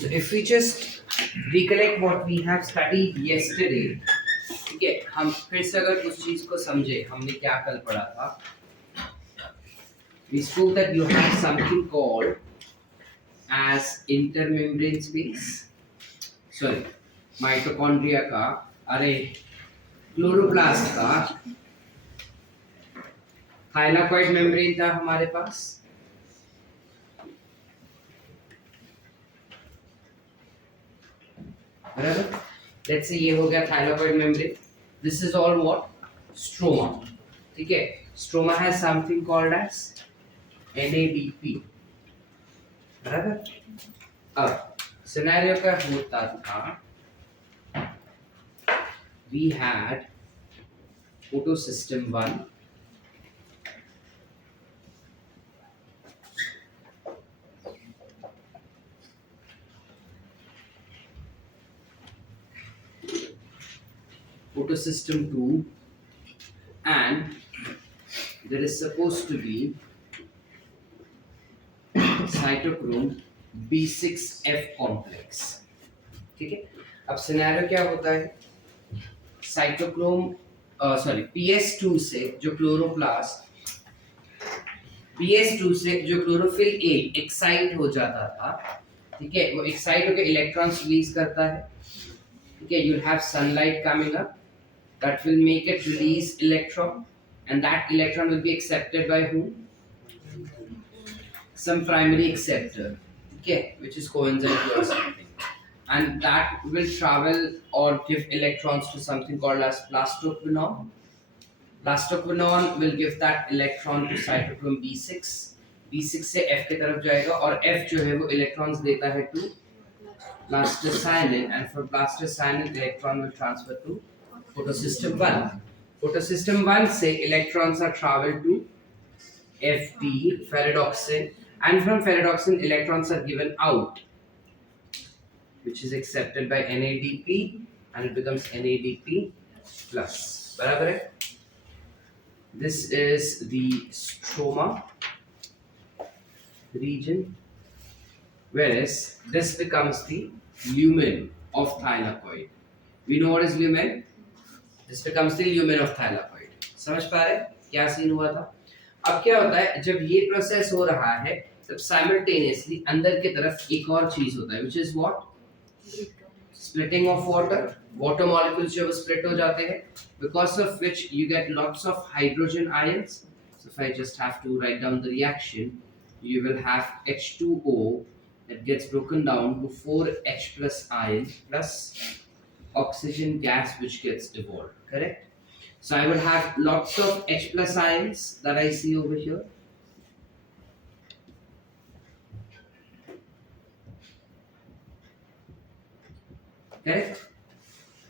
So if we just recollect what we have studied yesterday, ठीक है, हम फिर से अगर उस चीज को समझे, हमने क्या कल पढ़ा था. We spoke that you have something called as intermembrane space. Sorry, mitochondria का, अरे क्लोरोप्लास्ट का थाइलाकॉइड मेम्ब्रेन था हमारे पास. बराबर. लेट्स से ये हो गया thylakoid membrane. This is all what? Stroma. ठीक है. Stroma has something called as NADP. बराबर. अब सिनेरियो का होता था, we had photosystem 1, photosystem 2, and there is supposed to be cytochrome B6F complex. ठीक है. अब सिनेरियो क्या होता है? साइटोक्रोम PS2 से जो क्लोरोप्लास्ट, PS2 से जो क्लोरोफिल A एक्साइट हो जाता था, ठीक है, वो एक्साइट होकर इलेक्ट्रॉन्स रिलीज करता है. ठीक है. you'll have sunlight coming up that will make it release electron, and that electron will be accepted by whom? Some primary acceptor, okay, which is coincident or something, and that will travel or give electrons to something called as plastoquinone. Plastoquinone will give that electron to cytochrome B6. B6 से F की तरफ जाएगा और F जो है वो electrons देता है to plastocyanin, and for plastocyanin electron will transfer to photosystem 1. Photosystem 1 से electrons are traveled to FP, ferredoxin, and from ferredoxin electrons are given out, which is accepted by NADP, and it becomes NADP plus. बराबर है. This is the stroma region, whereas this becomes the lumen of thylakoid. We know what is lumen. This becomes the lumen of thylakoid. समझ पा रहे क्या सीन हुआ था? अब क्या होता है जब ये प्रोसेस हो रहा है, तब साइमल्टेनियसली अंदर की तरफ एक और चीज होता है, which is what? Splitting of water. Water molecules जो split हो जाते हैं, because of which you get lots of hydrogen ions. So if I just have to write down the reaction, you will have H2O that gets broken down to 4H plus ion plus oxygen gas which gets evolved. Correct? So I will have lots of H plus ions that I see over here. Correct?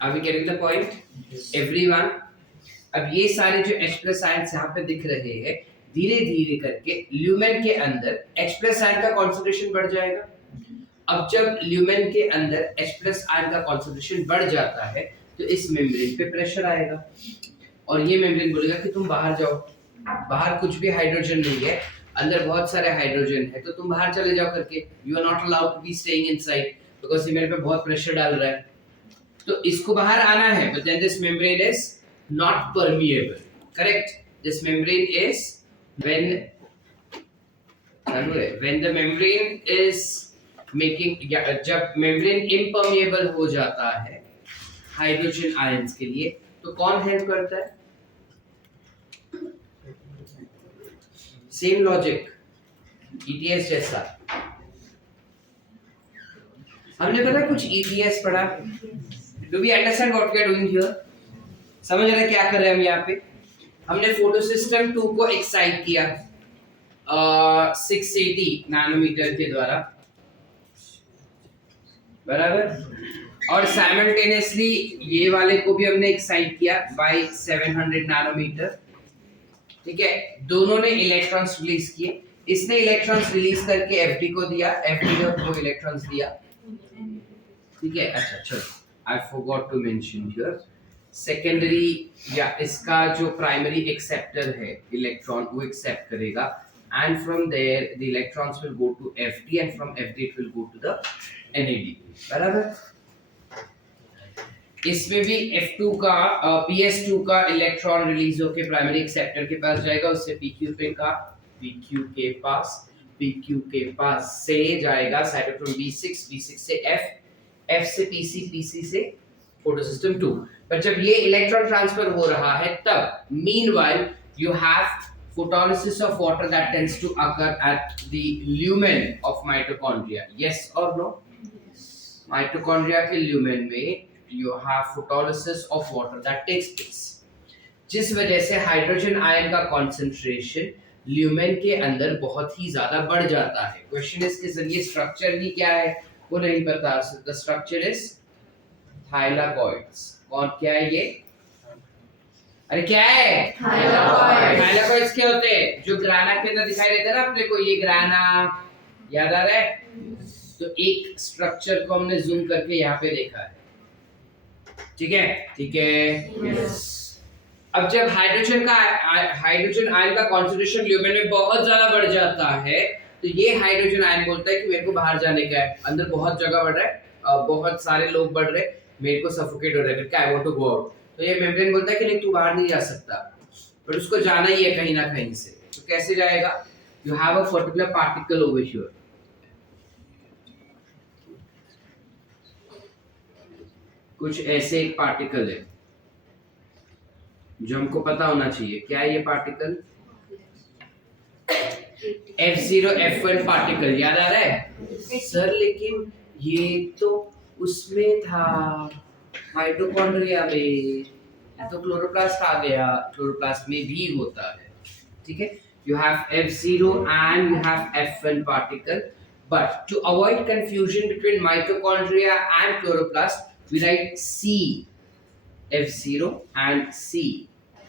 Are we getting the point? Yes. Everyone. अब ये सारे जो H plus ions यहाँ पे दिख रहे हैं, धीरे धीरे करके ल्यूमेन के अंदर H plus ion का कॉन्सेंट्रेशन बढ़ जाएगा. अब जब ल्यूमेन के अंदर H plus ion का कॉन्सेंट्रेशन बढ़ जाता है, तो इस मेम्ब्रेन पे प्रेशर आएगा और ये मेम्ब्रेन बोलेगा कि तुम बाहर जाओ. बाहर कुछ भी हाइड्रोजन नहीं है, अंदर बहुत सारे हाइड्रोजन है, तो तुम बाहर चले जाओ करके. You are not allowed to be staying inside because ये मेरे पे बहुत प्रेशर डाल रहा है. तो इसको बाहर आना है, but then this membrane is not permeable. Correct? This membrane is when the membrane is making, जब membrane impermeable हो जाता है हाइड्रोजन आयंस के लिए, तो कौन हेल्प करता है? सेम लॉजिक, ETS जैसा. हमने पता कुछ ETS पढ़ा. Do we understand what we are doing here? समझ रहे क्या कर रहे हैं हम यहाँ पे? हमने फोटोसिस्टम 2 को एक्साइट किया 680 नैनोमीटर के द्वारा, बराबर, और साइमल्टेनियसली ये वाले को भी हमने एक्साइट किया बाय 700 नैनोमीटर. ठीक है. दोनों ने इलेक्ट्रॉन्स रिलीज किए. इसने इलेक्ट्रॉन्स रिलीज करके FD को दिया, FD ने को इलेक्ट्रॉन्स दिया. ठीक है. अच्छा चलो, I forgot to mention here. Secondary या इसका जो प्राइमरी एक्सेप्टर है इलेक्ट्रॉन, वो एक्सेप्ट करेगा and from there the electrons will go to FD and from FD it will go to the NADP. बराबर? इसमें भी F2 का PS2 का इलेक्ट्रॉन रिलीज होके प्राइमरी एक्सेप्टर के पास जाएगा, उससे PQ के पास से जाएगा साइटोक्रोम B6 से F से PC से फोटोसिस्टम 2। पर जब ये इलेक्ट्रॉन ट्रांसफर हो रहा है तब meanwhile you have photolysis of water that tends to occur at the lumen of mitochondria. Yes or no? Yes. Mitochondria के lumen में you have photolysis of water that takes place, जिस वजह से हाइड्रोजन आयन का कंसंट्रेशन ल्यूमेन के अंदर बहुत ही ज्यादा बढ़ जाता है। क्वेश्चन इसके जरिए स्ट्रक्चर ही क्या है वो नहीं पता। The structure is thylakoids. कौन क्या है ये? अरे क्या है? थाइलाकॉइड्स क्या होते हैं? जो ग्राना के अंदर दिखाई देता है ना अपने को, ये ग्राना याद आ रहा है? तो एक स्ट्रक्चर को हमने जूम करके यहाँ पे देखा है। ठीक है। यस। अब जब हाइड्रोजन आयन का कॉन्सेंट्रेशन ल्यूमेन में बहुत ज्यादा बढ़ जाता है तो ये हाइड्रोजन आयन बोलता है कि मेरे को बाहर जाने का है, अंदर बहुत जगह बढ़ रहा है, बहुत सारे लोग बढ़ रहे, मेरे को सफोकेट हो रहा है, I want to go out. तो ये मेम्ब्रेन बोलता है कि नहीं तू बाहर नहीं जा सकता, पर उसको जाना ही है कहीं ना कहीं से। तो कैसे जाएगा? You have a particular particle over here, कुछ ऐसे एक पार्टिकल है जो हमको पता होना चाहिए। क्या है ये पार्टिकल? F0 F1 particle. याद आ रहा है सर? लेकिन ये तो उसमें था माइटोकॉन्ड्रिया में, ये तो क्लोरोप्लास्ट आ गया। क्लोरोप्लास्ट में भी होता है। ठीक है। You have F0 and you have F1 particle, but to avoid confusion between mitochondria and chloroplast, we write C F0 and C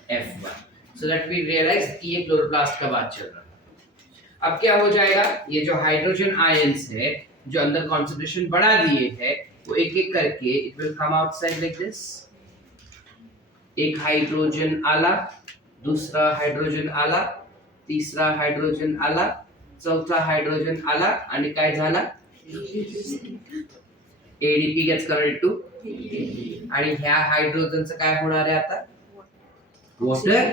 F1, so that we realize कि ये क्लोरोप्लास्ट का बात चल रहा है। अब क्या हो जाएगा? ये जो हाइड्रोजन आयंस है जो अंदर कॉन्सेंट्रेशन बढ़ा दिए है वो एक एक करके it will come outside like this। एक हाइड्रोजन आला, दूसरा हाइड्रोजन आला, तीसरा हाइड्रोजन आला, चौथा हाइड्रोजन आला आणि काय झाला? ADP gets converted to आणि ह्या हाइड्रोजनचं काय होणार आहे आता? Water.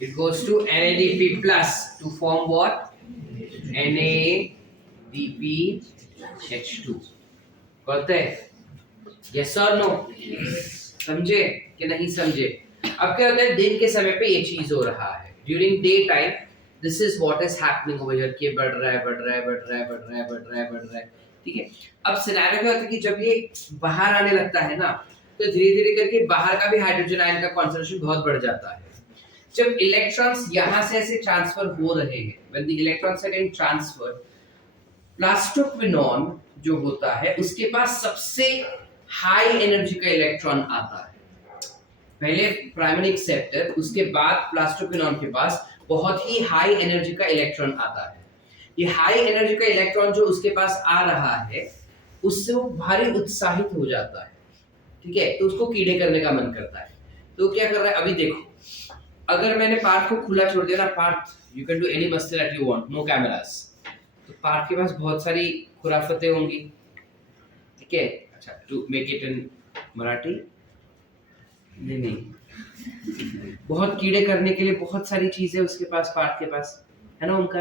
It goes to NADP plus to form what? NADPH2। कहते हैं yes or no? समझे कि नहीं समझे? अब क्या होता है दिन के समय पे ये चीज हो रहा है। During day time this is what is happening over here कि बढ़ रहा है। ठीक है। अब सिनेरियो क्या होता है कि जब ये बाहर आने लगता है ना तो धीरे धीरे करके बाहर का भी हाइड्रोजन आयन का कॉन्सेंट्रेशन बहुत बढ़ जाता है। जब इलेक्ट्रॉन्स यहां से ऐसे ट्रांसफर हो रहे हैं, when the electrons are getting transferred, plastoquinone जो होता है उसके पास सबसे हाई एनर्जी का इलेक्ट्रॉन आता है। पहले प्राइमरी एक्सेप्टर, उसके बाद प्लास्टोक्विनोन के पास बहुत ही हाई एनर्जी का इलेक्ट्रॉन आता है। ये हाई एनर्जी का इलेक्ट्रॉन जो उसके पास आ रहा है उससे वो भारी उत्साहित हो जाता है। ठीक है। तो उसको कीड़े करने का मन करता है। तो क्या कर रहा है? अभी देखो, अगर मैंने पार्थ को खुला छोड़ दिया ना, Parth you can do any मस्ती that you want, no cameras, तो पार्थ के पास बहुत सारी खुराफतें होंगी। ठीक है। अच्छा, to make it in Marathi, नहीं, बहुत कीड़े करने के लिए बहुत सारी चीजें उसके पास, पार्थ के पास है ना उनका।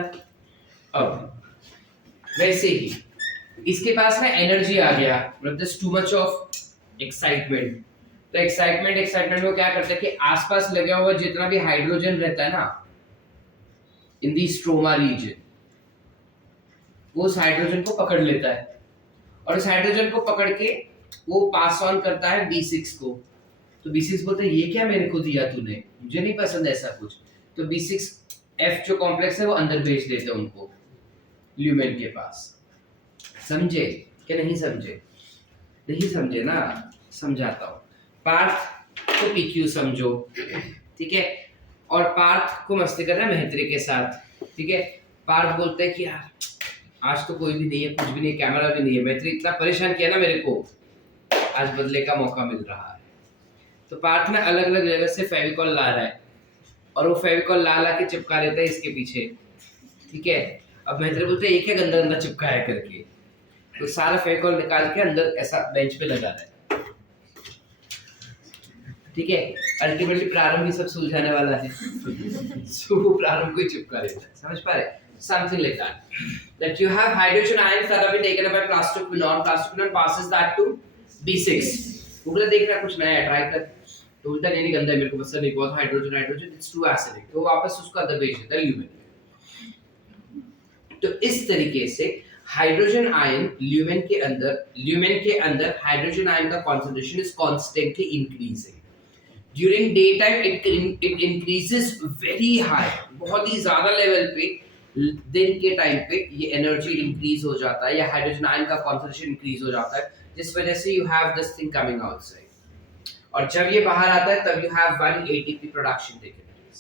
अब वैसे ही इसके पास ना एनर्जी आ गया, मतलब this too much of excitement. तो एक्साइटमेंट में क्या करता है कि आसपास लगा हुआ जितना भी हाइड्रोजन रहता है ना इन दी स्ट्रोमा रीजन, वो उस हाइड्रोजन को पकड़ लेता है और उस हाइड्रोजन को पकड़ के वो पास ऑन करता है B6 को। तो B6 बोलता है ये क्या मेरे को दिया तूने, मुझे नहीं पसंद ऐसा कुछ। तो B6F जो कॉम्प्लेक्स है वो अंदर भेज देते हैं उनको ल्यूमेन के पास। समझे कि नहीं समझे? नहीं समझे ना, समझाता हूँ। पार्थ को PQ समझो। ठीक है। और पार्थ को मस्ती कर रहा है मैत्री के साथ। ठीक है। पार्थ बोलते हैं कि यार आज तो कोई भी नहीं है, कुछ भी नहीं, कैमरा भी नहीं है, मैत्री इतना परेशान किया ना मेरे को, आज बदले का मौका मिल रहा है। तो पार्थ में अलग अलग जगह से फेविकॉल ला रहा है और वो फेविकॉल ला ला के चिपका लेता है इसके पीछे, ठीक है। अब महेंद्र बोलते हैं एक है गंदा गंदा चिपकाया करके, तो सारा फेविकॉल निकाल के अंदर ऐसा बेंच पे लगा रहा है, ठीक है। अल्टीमेटली प्रारंभ ही सब सुलझाने वाला है सो वो प्रारंभ को ही चिपका लेता है, समझ पा रहे? Something like that you have hydrogen ions that have been taken up by plastic quinone passes that to B6. बोला देखना कुछ नया है, ट्राई कर। तो बोलता नहीं गंदा है, मेरे को पसंद नहीं, बहुत हाइड्रोजन इट्स टू एसिडिक, तो वापस उसको अंदर भेज देता है ल्यूमेन। तो इस तरीके से हाइड्रोजन आयन ल्यूमेन के अंदर हाइड्रोजन आयन का concentration is constantly increasing. During day time it increases very high, बहुत ही ज्यादा लेवल पे दिन के टाइम पे ये एनर्जी इंक्रीज हो जाता है या हाइड्रोजन आयन का कंसंट्रेशन इंक्रीज हो जाता है, जिस वजह से you have this thing coming outside, और जब ये बाहर आता है तब you have 1 ATP production taking place.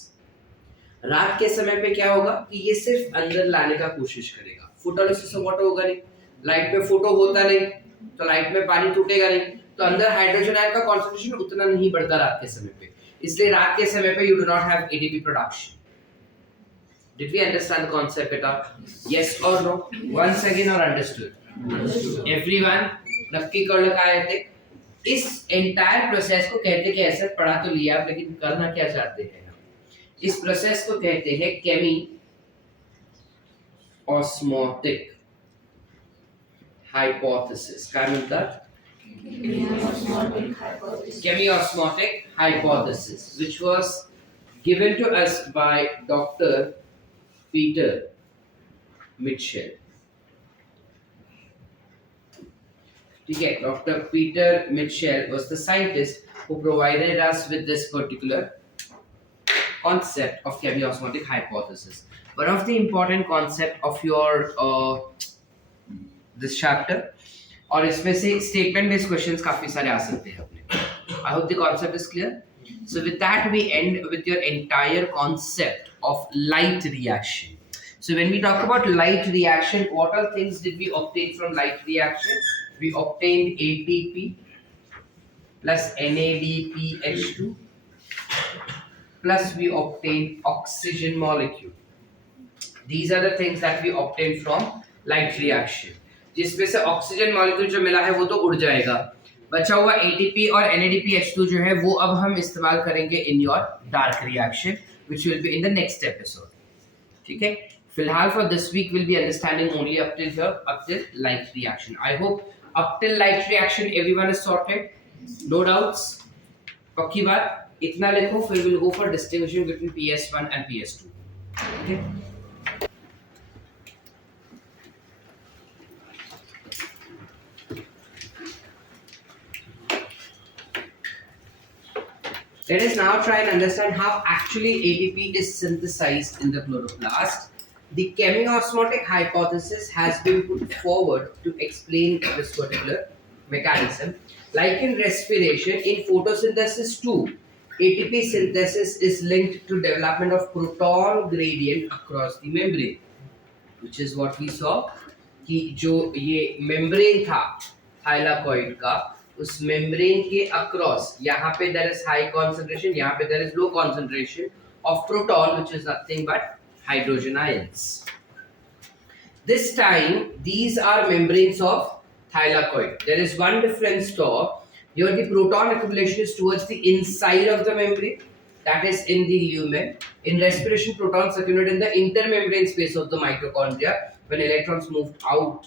रात के समय पे क्या होगा कि ये सिर्फ अंदर लाने का कोशिश करेगा, फोटोलिसिस से वाटर होगा नहीं, लाइट में फोटो होता नहीं, तो लाइट में पानी टूटेगा नहीं, तो अंदर हाइड्रोजन आयन का कंसंट्रेशन उतना नहीं बढ़ता रात के समय पे, इसलिए रात के समय पे you do not have ATP production. Did we understand the concept beta? Yes or no? Once again or understood? Everyone, नक्की कर लगाए थे। इस entire process को कहते हैं, ऐसे पढ़ा तो लिया आप, लेकिन करना क्या चाहते हैं? इस process को कहते हैं ChemiOsmotic hypothesis। क्या म्हणतात? ChemiOsmotic hypothesis, which was given to us by Dr. Peter Mitchell, ठीक है। Dr. Peter Mitchell was the scientist who provided us with this particular concept of chemiosmotic hypothesis. One of the important concept of your this chapter, और इसमें से statement based questions काफी सारे आ सकते हैं अपने। I hope the concept is clear. So with that we end with your entire concept of light reaction. So when we talk about light reaction, what all things did we obtain from light reaction? We obtained ATP plus NADPH2 plus we obtained oxygen molecule. These are the things that we obtained from light reaction. जिसमें से oxygen molecule जो मिला है वो तो उड़ जाएगा, बचा हुआ ATP और NADPH2 जो है वो अब हम इस्तेमाल करेंगे in your dark reaction which will be in the next episode, ठीक है। फिलहाल for this week we'll be understanding only up till here, up till light reaction. I hope up till light reaction everyone is sorted, no doubts, पक्की बात। इतना लिखो, फिर we'll go for distinguishing between PS1 and PS2, okay? Let us now try and understand how actually ATP is synthesized in the chloroplast. The chemiosmotic hypothesis has been put forward to explain this particular mechanism. Like in respiration, in photosynthesis too, ATP synthesis is linked to development of proton gradient across the membrane, which is what we saw कि जो ये membrane था thylakoid का, उस मेम्ब्रेन के अक्रॉस यहाँ पे there is high concentration, यहाँ पे there is low concentration of proton, which is nothing but hydrogen ions. This time these are membranes of thylakoid. There is one difference though, here the proton accumulation is towards the inside of the membrane, that is in the lumen. In respiration, protons accumulate in the intermembrane space of the mitochondria when electrons move out,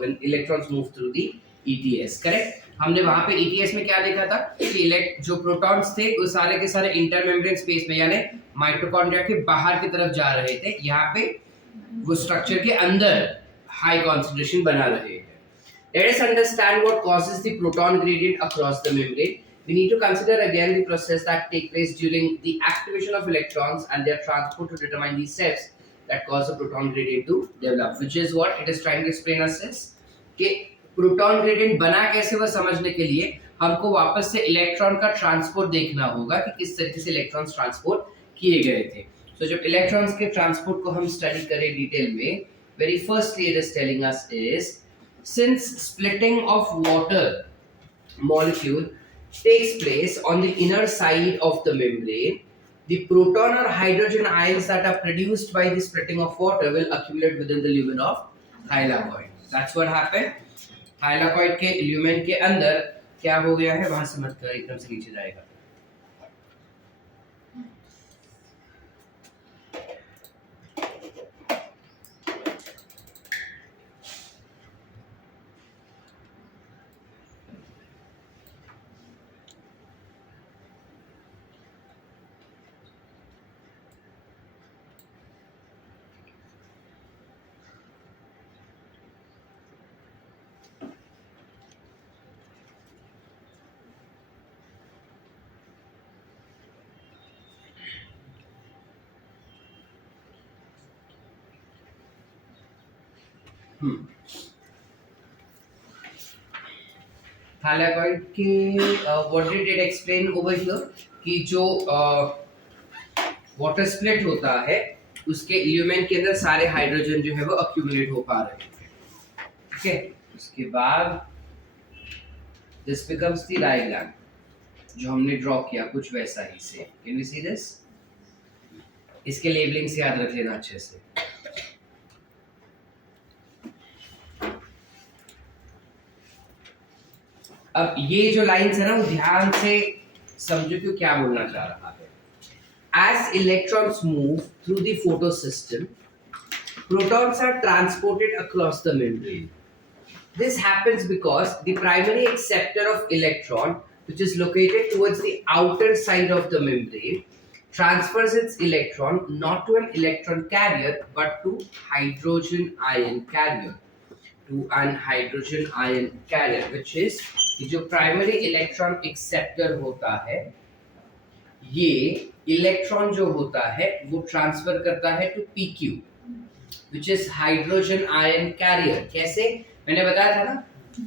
when electrons move through the ETS, correct? हमने वहां पे ETS में क्या देखा था कि जो प्रोटॉन्स थे वो सारे के सारे इंटरमेम्ब्रेन स्पेस में यानी माइटोकॉन्ड्रिया के बाहर की तरफ जा रहे थे, यहाँ पे वो स्ट्रक्चर के अंदर हाई कॉन्सेंट्रेशन बना रहे हैं। Let us understand what causes the proton gradient across the membrane. We need to consider again the process that take place during the activation of electrons and their transport to determine the steps that cause the proton gradient to develop, which is what it is trying to explain us is कि proton gradient बना कैसे, वह समझने के लिए हमको वापस से इलेक्ट्रॉन का ट्रांसपोर्ट देखना होगा कि किस तरीके से इलेक्ट्रॉन्स ट्रांसपोर्ट किए गए थे। तो जब इलेक्ट्रॉन्स के ट्रांसपोर्ट को हम स्टडी करें डिटेल में, very firstly it is telling us is since splitting of water molecule takes place on the inner side of the membrane, the proton or hydrogen ions that are produced by the splitting of water will accumulate within the lumen of thylakoid. That's what happened. thylakoid के lumen के अंदर क्या हो गया है, वहां से मत कर, एकदम से नीचे जाएगा. thylakoid के what did it explain over here कि जो वाटर स्प्लिट होता है उसके ल्यूमेन के अंदर सारे हाइड्रोजन जो है वो अक्यूमुलेट हो पा रहे हैं. ठीक है, उसके बाद दिस बिकम्स द डायग्राम जो हमने ड्रॉ किया कुछ वैसा ही से. Can you see this? इसके लेबलिंग से याद रख लेना अच्छे से. अब ये जो लाइंस है ना वो ध्यान से समझो कि क्या बोलना चाह रहा है. As electrons move through the photosystem, protons are transported across the membrane. This happens because the primary acceptor of electron, which is located towards the outer side of the membrane, transfers its electron not to an electron carrier but to hydrogen ion carrier. To an hydrogen ion carrier, which is जो primary electron acceptor होता है, ये इलेक्ट्रॉन जो होता है वो transfer करता है to PQ, which is hydrogen ion carrier. कैसे? मैंने बताया था ना,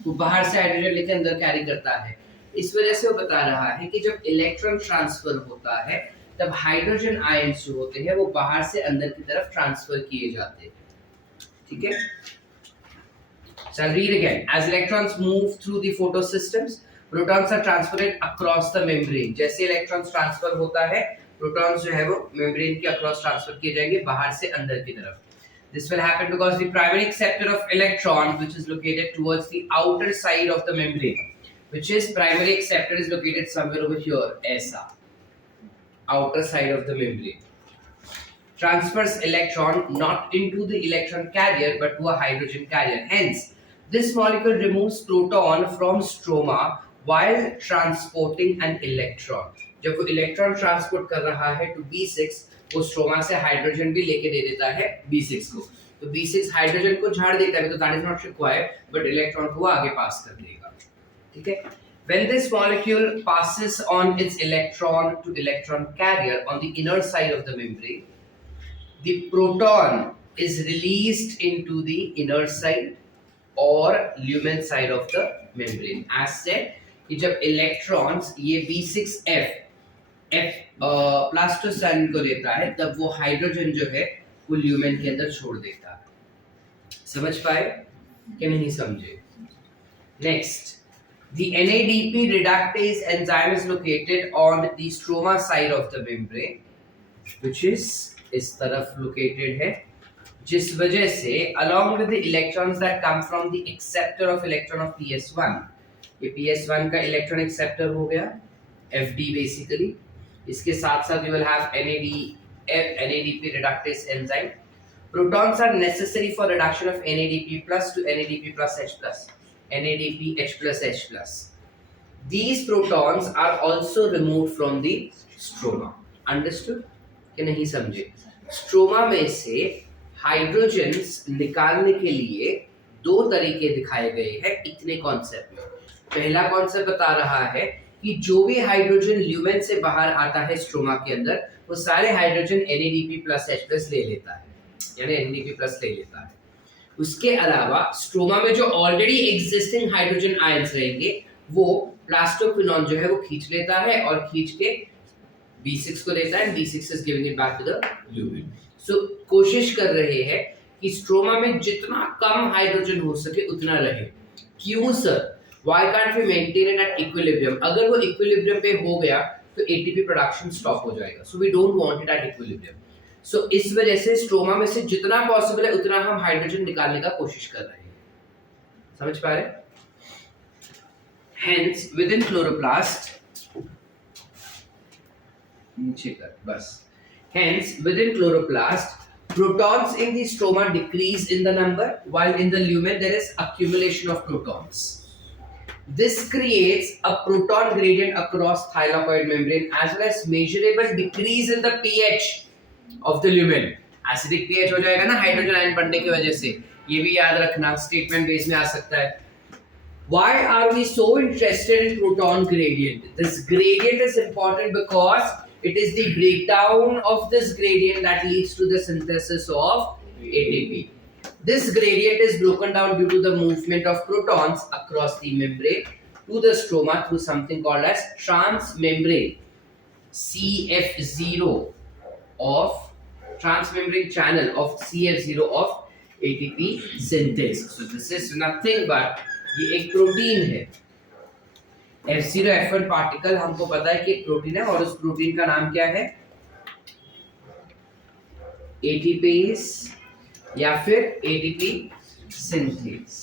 वो बाहर से हाइड्रोजन लेके अंदर कैरी करता है. इस वजह से वो बता रहा है कि जब इलेक्ट्रॉन ट्रांसफर होता है तब हाइड्रोजन आयंस जो होते हैं वो बाहर से अंदर की तरफ ट्रांसफर किए जाते हैं. ठीक है, so I'll read again. As electrons move through the photosystems, protons are transferred across the membrane. जैसे electrons transfer होता है, protons जो है वो membrane के across transfer किए जाएंगे बाहर से अंदर की तरफ. This will happen because the primary acceptor of electron, which is located towards the outer side of the membrane, which is primary acceptor is located somewhere over here, ऐसा, outer side of the membrane, transfers electron not into the electron carrier but to a hydrogen carrier. Hence, this molecule removes proton from stroma while transporting an electron. जब वो electron transport कर रहा है to B6, वो स्ट्रोमा से हाइड्रोजन भी लेके दे देता है B6 को. तो B6 हाइड्रोजन को झाड़ देता है, तो that is not required, but electron को आगे पास कर देगा. ठीक है. When this molecule passes on its electron to electron carrier on the inner side of the membrane, the proton is released into the inner side or lumen side of the membrane. As said, कि जब electrons ये B6F प्लास्टोसन को लेता है तब वो हाइड्रोजन जो है वो ल्यूमेन के अंदर छोड़ देता है. समझ पाए कि नहीं समझे? Next, the NADP reductase enzyme is located on the stroma side of the membrane, which is इस तरफ located है, जिस वजह से along with the electrons that come from the acceptor of electron of PS1, ये PS1 का इलेक्ट्रॉन एक्सेप्टर हो गया FD basically. इसके साथ साथ you will have NADP reductase enzyme. Protons are necessary for reduction of NADP plus to NADP plus H plus, NADP H plus H plus. These protons are also removed from the stroma. Understood? कि नहीं समझे? स्ट्रोमा में से हाइड्रोजन्स निकालने के लिए दो तरीके दिखाए गए हैं इतने कॉन्सेप्ट में. पहला कॉन्सेप्ट बता रहा है कि जो भी हाइड्रोजन ल्यूमेन से बाहर आता है स्ट्रोमा के अंदर, वो सारे hydrogen NADP plus H plus ले लेता है, यानी NADP plus ले लेता है. उसके अलावा स्ट्रोमा में जो ऑलरेडी एग्जिस्टिंग हाइड्रोजन आयंस रहेंगे वो प्लास्टोक्विनोन जो है वो खींच लेता है और खींच के B6 को देता है, B6 is giving it back to the lumen. So कोशिश कर रहे हैं कि स्ट्रोमा में जितना कम हाइड्रोजन हो सके उतना रहे. क्यों sir? Why can't we maintain it at equilibrium? अगर वो equilibrium पे हो गया तो एटीपी प्रोडक्शन स्टॉप हो जाएगा. So we don't want it at equilibrium. So इस वजह से स्ट्रोमा में से जितना पॉसिबल है उतना हम हाइड्रोजन निकालने का कोशिश कर रहे हैं. समझ पा रहे? Hence within chloroplast, नीचे कर बस. Hence within chloroplast, protons in the stroma decrease in the number, while in the lumen there is accumulation of protons. This creates a proton gradient across thylakoid membrane as well as measurable decrease in the pH of the lumen. Acidic pH हो जाएगा ना hydrogen ion बढ़ने की वजह से. ये भी याद रखना, स्टेटमेंट बेस में आ सकता है. Why are we so interested in proton gradient? This gradient is important because it is the breakdown of this gradient that leads to the synthesis of ATP. This gradient is broken down due to the movement of protons across the membrane to the stroma through something called as transmembrane CF0 of transmembrane channel of CF0 of ATP synthase. So this is nothing but ये एक प्रोटीन है. F0 F1 particle हमको पता है कि एक प्रोटीन है और उस प्रोटीन का नाम क्या है? एटीपेस या फिर ATP synthase.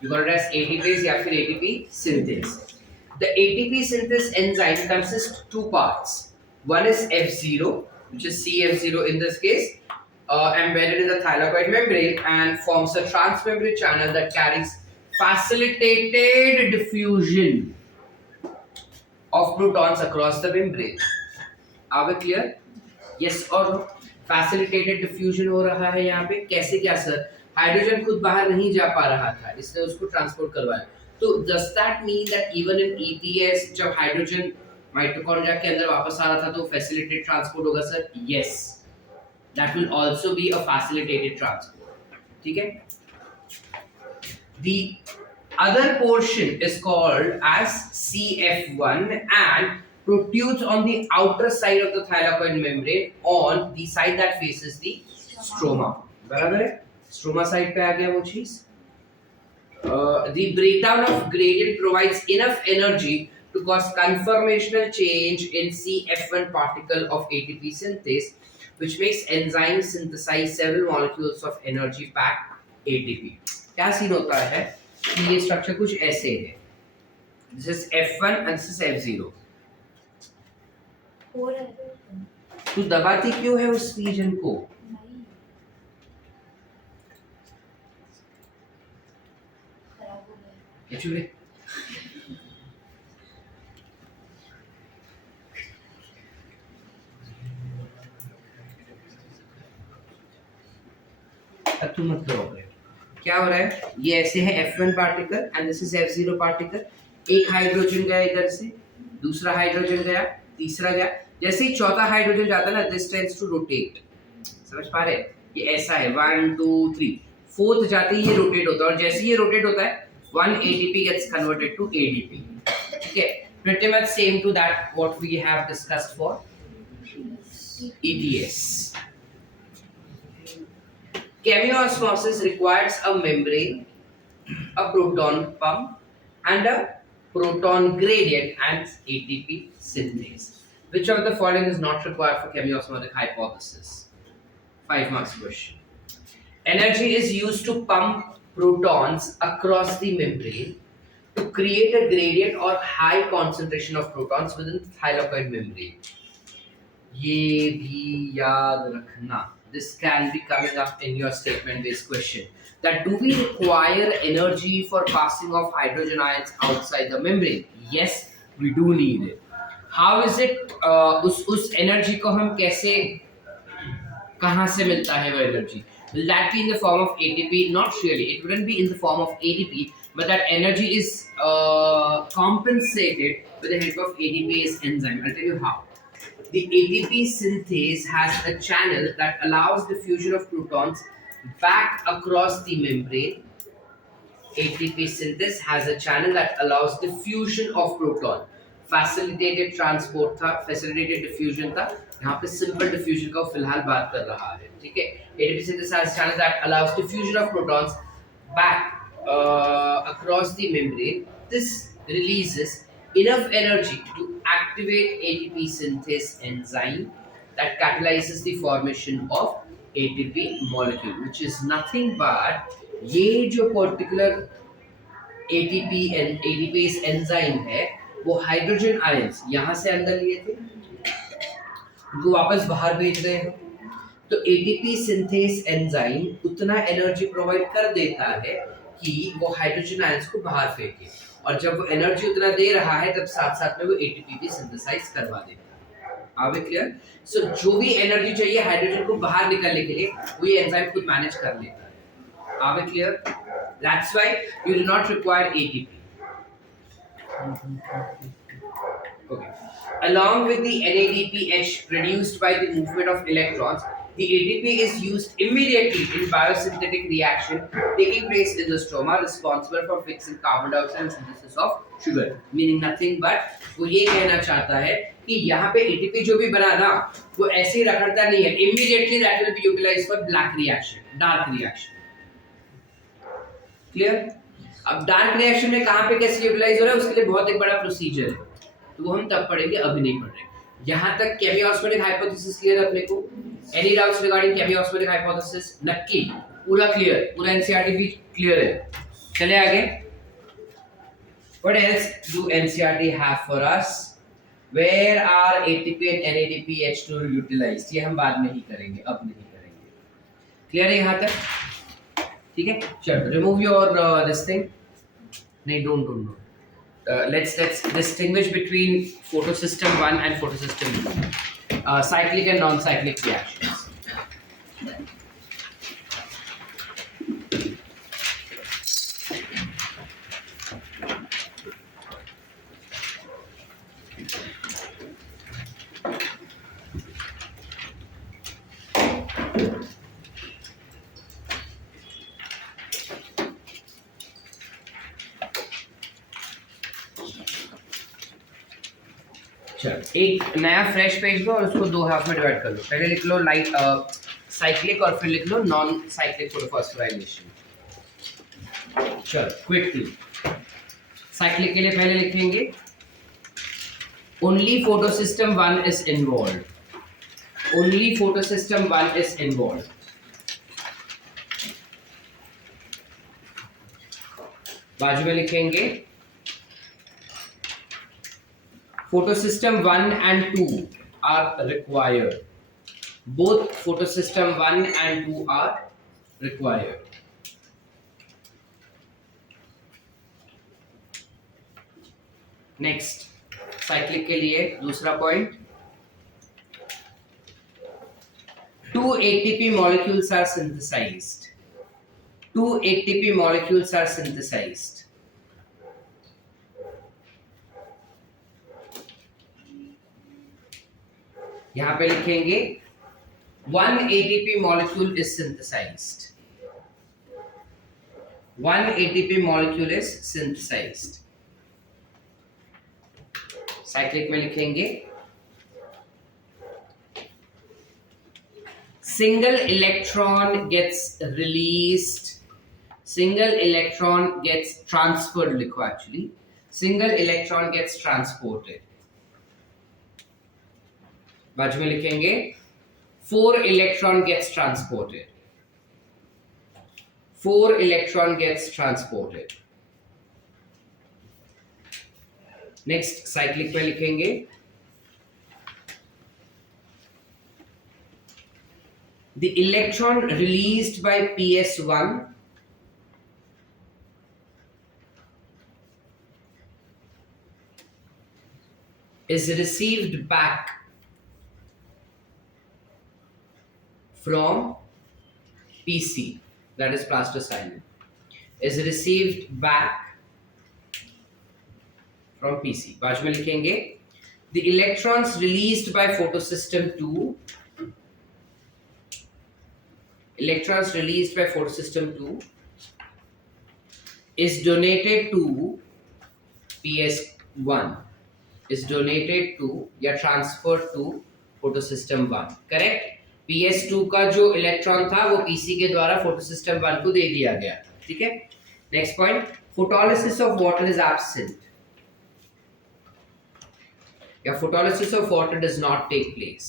You got it as ATPase या फिर ATP synthase. The ATP synthase enzyme consists two parts. One is F0, which is CF0 in this case, embedded in the thylakoid membrane and forms a transmembrane channel that carries facilitated diffusion of protons across the membrane. Are we clear? Yes or no? Facilitated diffusion हो रहा है यहाँ पे. कैसे क्या sir? Hydrogen खुद बाहर नहीं जा पा रहा था, इसने उसको ट्रांसपोर्ट करवाया. तो does that mean that even in ETS जब हाइड्रोजन माइटोकॉन्ड्रिया के अंदर वापस आ रहा था तो facilitated transport होगा sir? Yes. That will also be a facilitated transport. ठीक है? The other portion is called as CF1 and protrudes on the outer side of the thylakoid membrane on the side that faces the stroma. बराबर है? Stroma side पे आ गया वो चीज. The breakdown of gradient provides enough energy to cause conformational change in CF1 particle of ATP synthase, which makes enzymes synthesize several molecules of energy packed ATP. क्या सीन होता है कि ये स्ट्रक्चर कुछ ऐसे है. This is F1 and this is F0. तू दबाती क्यों है उस रीजन को? एक्चुअली अब तू मत करो. क्या हो रहा है? ये ऐसे है F1 particle and this is F0 particle. एक हाइड्रोजन गया इधर से, दूसरा हाइड्रोजन गया, तीसरा गया. जैसे ही चौथा हाइड्रोजन जाता है ना, दिस टेंड्स टू रोटेट. समझ पा रहे? ये ऐसा है 1 2 3. फोर्थ जाते ही ये रोटेट होता है और जैसे ही ये रोटेट होता है 1 ATP gets converted to ADP. ठीक है? Pretty much same to that what we have discussed for ETS. ChemiOsmosis requires a membrane, a proton pump, and a proton gradient and ATP synthase. Which of the following is not required for ChemiOsmotic hypothesis? 5 marks question. Energy is used to pump protons across the membrane to create a gradient or high concentration of protons within the thylakoid membrane. ये भी याद रखना. This can be coming up in your statement-based question. That do we require energy for passing of hydrogen ions outside the membrane? Yes, we do need it. How is it? उस energy को हम कैसे, कहाँ से मिलता है वो energy? Will that be in the form of ATP? Not really. It wouldn't be in the form of ATP, but that energy is compensated with the help of ATPase enzyme. I'll tell you how. The ATP synthase has a channel that allows diffusion of protons back across the membrane. ATP synthase has a channel that allows diffusion of proton. Facilitated transport था, facilitated diffusion था. यहाँ पे simple diffusion का फिलहाल बात कर रहा है. ठीक है? ATP synthase has a channel that allows diffusion of protons back across the membrane. This releases enough energy to activate ATP synthase enzyme that catalyzes the formation of ATP molecule, which is nothing but ये जो particular ATP and ATPase enzyme है वो hydrogen ions यहाँ से अंदर लिए थे, उनको वापस बाहर भेज रहे हैं। तो एटीपी सिंथेस एंजाइम उतना एनर्जी प्रोवाइड कर देता है कि वो हाइड्रोजन आयंस को बाहर फेंके, और जब वो एनर्जी उतना दे रहा है तब साथ साथ में वो एटीपी भी सिंथेसाइज करवा देता है। Are we clear? सो जो भी एनर्जी चाहिए हाइड्रोजन को बाहर निकालने के लिए वो ये एंजाइम खुद मैनेज कर लेता है। Are we clear? That's why you do not require ATP. Okay. Along with the NADPH produced by the movement of electrons, the ATP is used immediately in biosynthetic reaction taking place in the stroma, responsible for fixing carbon dioxide and synthesis of sugar. Meaning nothing but वो ये कहना चाहता है कि यहाँ पे ATP जो भी बना ना वो ऐसे ही रखता नहीं है, immediately that will be utilized for black reaction, dark reaction. Clear? अब डार्क रिएक्शन में कहाँ पे कैसे यूटिलाइज हो रहा है उसके लिए बहुत एक बड़ा प्रोसीजर है, तो वो हम तब पढ़ेंगे, अभी नहीं पढ़ रहे। यहाँ तक केमियोस्मोटिक हाइपोथेसिस क्लियर है अपने को? Any doubts regarding chemiosmotic hypothesis? नक्की पूरा क्लियर, पूरा एनसीईआरटी भी क्लियर है। चले आगे। What else do NCERT have for us? Where are ATP and NADPH2 utilised? ये हम बाद में ही करेंगे, अब नहीं करेंगे। क्लियर है यहाँ तक? ठीक है, चलो रिमूव योर दिस थिंग। नहीं, don't let's distinguish between photosystem 1 and photosystem 2, cyclic and non-cyclic reactions. चलो एक नया फ्रेश पेज लो और उसको दो हाफ में डिवाइड कर लो। पहले लिख लो लाइक साइक्लिक और फिर लिख लो नॉन साइक्लिक फोटोफॉस्फोराइलेशन। चलो क्विकली साइक्लिक के लिए पहले लिखेंगे only photosystem 1 is involve, only photosystem 1 is involve. बाजू में लिखेंगे photosystem 1 and 2 are required, both photosystem 1 and 2 are required. Next cyclic के लिए दूसरा point, 2 ATP molecules are synthesized, 2 ATP molecules are synthesized. यहाँ पे लिखेंगे 1 ATP molecule is synthesized, 1 ATP molecule is synthesized. Cyclic में लिखेंगे single electron gets released, single electron gets transferred, लिखो actually single electron gets transported। बाजू में लिखेंगे 4 electron gets transported, 4 electron gets transported। Next cyclic पे लिखेंगे the electron released by PS1 is received back from PC, that is plasticine, is received back from PC। बाजू में लिखेंगे the electrons released by photosystem 2, electrons released by photosystem 2 is donated to PS1, is donated to या transferred to photosystem 1, correct? PS2 का जो इलेक्ट्रॉन था वो PC के द्वारा फोटोसिस्टम 1 को दे दिया गया, ठीक है। Next point, photolysis of water is absent, या photolysis of water does not take place.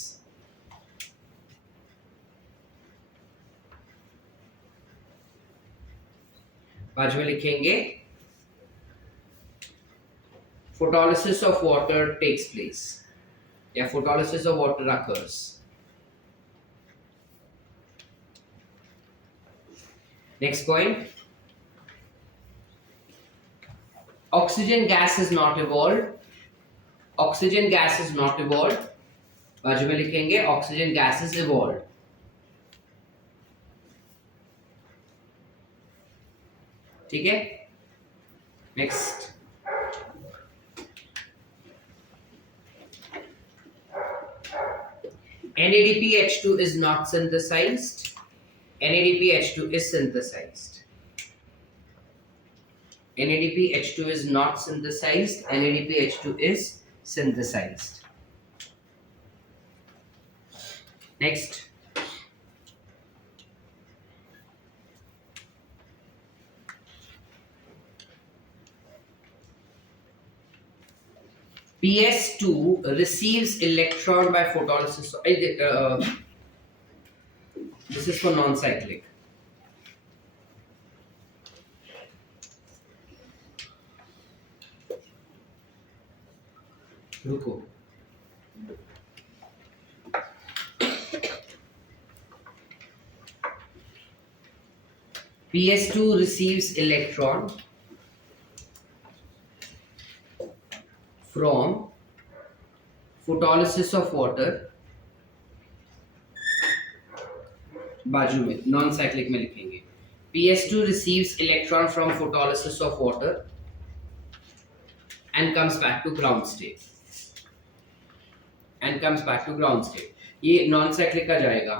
बाद में लिखेंगे photolysis of water takes place या photolysis of water occurs. Next point, oxygen gas is not evolved. Oxygen gas is not evolved. बाजू में लिखेंगे oxygen gas is evolved. ठीक है. Next, NADPH2 is not synthesized. NADPH2 is synthesized. NADPH2 is not synthesized. NADPH2 is synthesized. Next, PS2 receives electron by photolysis. This is for non-cyclic. रुको. PS2 receives electron from photolysis of water. बाजू में non cyclic में लिखेंगे PS2 receives electron from photolysis of water and comes back to ground state. ये non cyclic का जाएगा.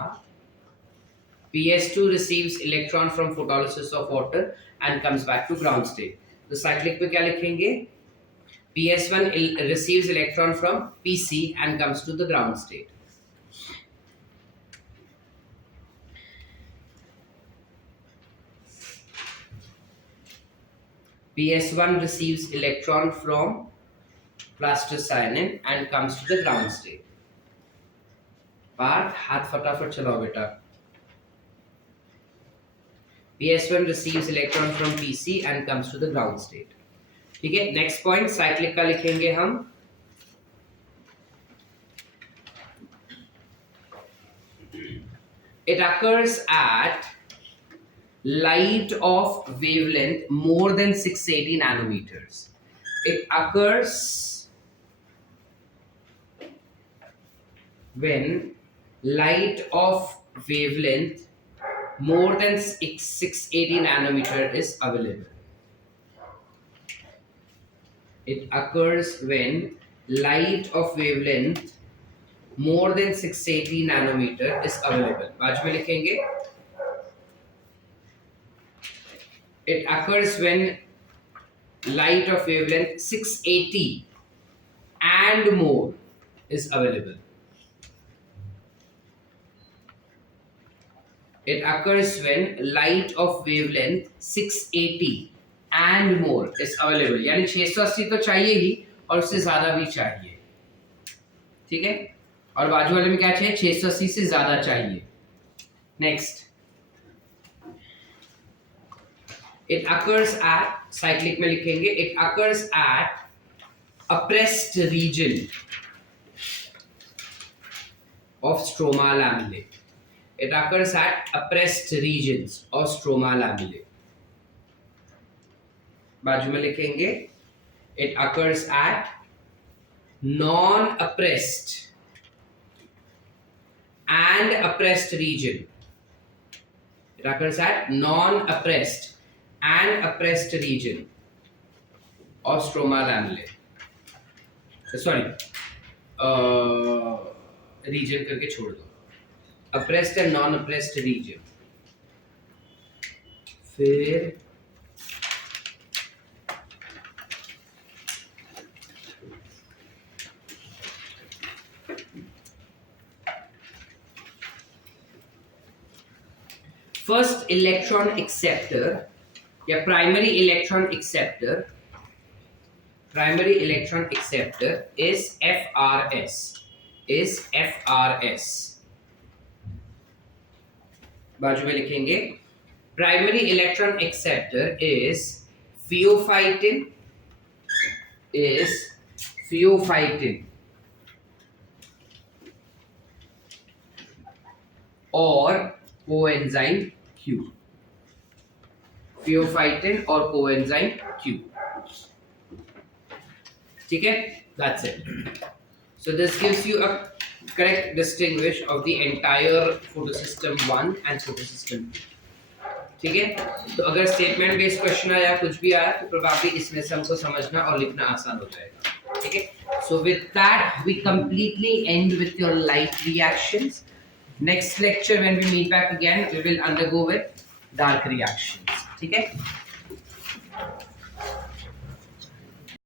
PS2 receives electron from photolysis of water and comes back to ground state. तो साइक्लिक पे क्या लिखेंगे? PS1 receives electron from PC and comes to the ground state. PS1 receives electron from plastocyanin and comes to the ground state. Partha हाथ फटाफट चलाओ बेटा. PS1 receives electron from PC and comes to the ground state. ठीक है. Next point cyclic का लिखेंगे हम. It occurs at light of wavelength more than 680 nanometers. It occurs when light of wavelength more than 680 nanometer is available. It occurs when light of wavelength more than 680 nanometer is available. बाद में लिखेंगे. It occurs when light of wavelength 680 and more is available. It occurs when light of wavelength 680 and more is available. यानी 680 तो चाहिए ही और उससे ज्यादा भी चाहिए. ठीक है. और बाजू वाले में क्या चाहिए? 680 से ज्यादा चाहिए. Next, it occurs at, cyclic में लिखेंगे, it occurs at oppressed region of stroma lamellae. It occurs at oppressed regions of stroma lamellae. बाजू में लिखेंगे, it occurs at non-oppressed and oppressed region. It occurs at non-oppressed and oppressed region of stroma lamellae. Sorry, region करके छोड़ दो. Oppressed and non-oppressed region. फिर first electron acceptor या primary electron acceptor primary electron acceptor is FRS बाजू में लिखेंगे primary electron acceptor is pheophytin or coenzyme Q. Pheophytin or coenzyme Q. ठीक है? That's it. So this gives you a correct distinguish of the entire photosystem 1 and photosystem 2. ठीक है? तो अगर statement based question आया कुछ भी आया तो प्रोबेबली इसमें से हमको समझना और लिखना आसान हो जाएगा. ठीक है? So with that we completely end with your light reactions. Next lecture when we meet back again we will undergo with dark reactions. ठीक है?